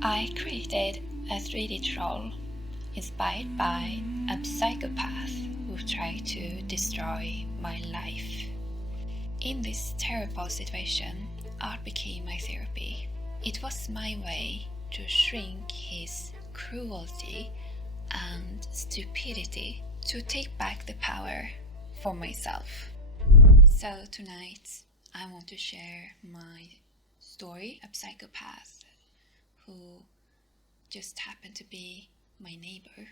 I created a 3D troll inspired by a psychopath who tried to destroy my life. In this terrible situation, art became my therapy. It was my way to shrink his cruelty and stupidity, to take back the power for myself. So tonight I want to share my story, a psychopath who just happened to be my neighbor.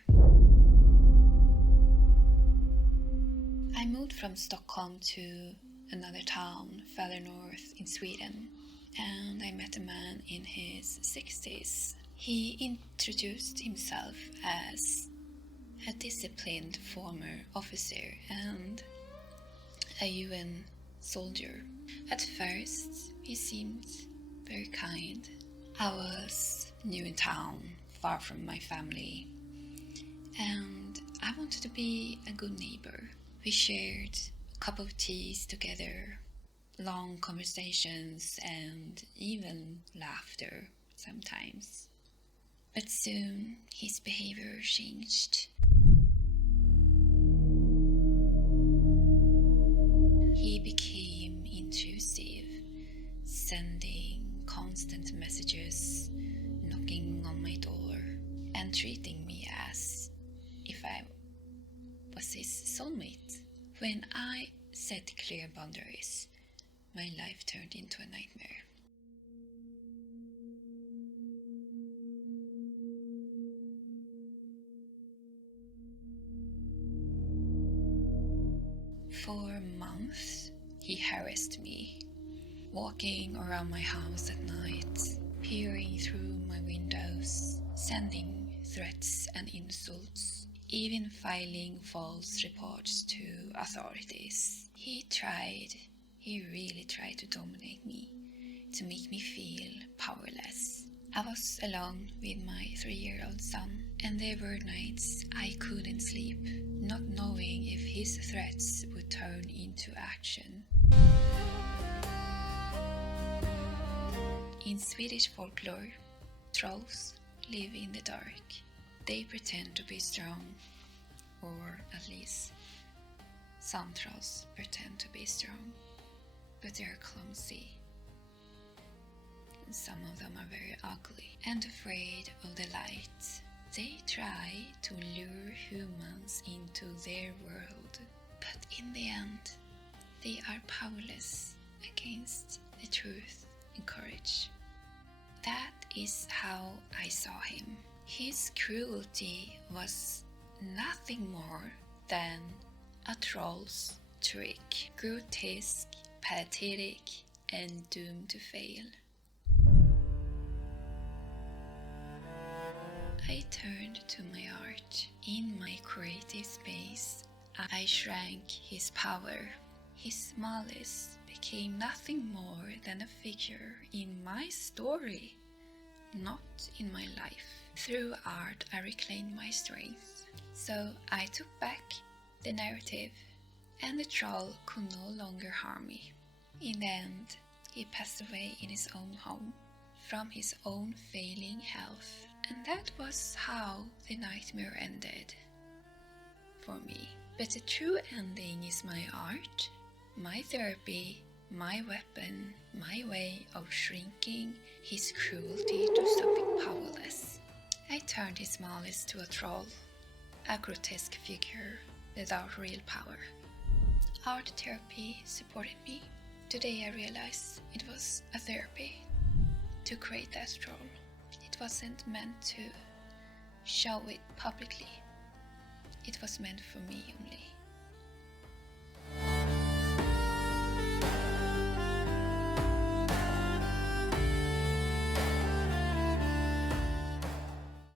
I moved from Stockholm to another town further north in Sweden, and I met a man in his 60s. He introduced himself as a disciplined former officer and a UN soldier. At first, he seemed very kind. I was new in town, far from my family, and I wanted to be a good neighbor. We shared a cup of teas together, long conversations, and even laughter sometimes. But soon his behavior changed. He became intrusive, sending constant messages, knocking on my door, and treating me as if I was his soulmate. When I set clear boundaries, my life turned into a nightmare. For months, he harassed me, walking around my house at night, peering through my windows, sending threats and insults, even filing false reports to authorities. He really tried to dominate me, to make me feel powerless. I was alone with my 3-year-old son, and there were nights I couldn't sleep, not knowing if his threats would turn into action. In Swedish folklore, trolls live in the dark. They pretend to be strong, or at least some trolls pretend to be strong, but they are clumsy. And some of them are very ugly and afraid of the light. They try to lure humans into their world, but in the end, they are powerless against the truth and courage. That is how I saw him. His cruelty was nothing more than a troll's trick, grotesque, pathetic, and doomed to fail. I turned to my art. In my creative space, I shrank his power. His malice became nothing more than a figure in my story, not in my life. Through art, I reclaimed my strength. So I took back the narrative, and the troll could no longer harm me. In the end, he passed away in his own home, from his own failing health. And that was how the nightmare ended for me. But the true ending is my art, my therapy, my weapon, my way of shrinking his cruelty to something powerless. I turned his malice to a troll, a grotesque figure without real power. Art therapy supported me. Today I realized it was a therapy to create that troll. It wasn't meant to show it publicly. It was meant for me only.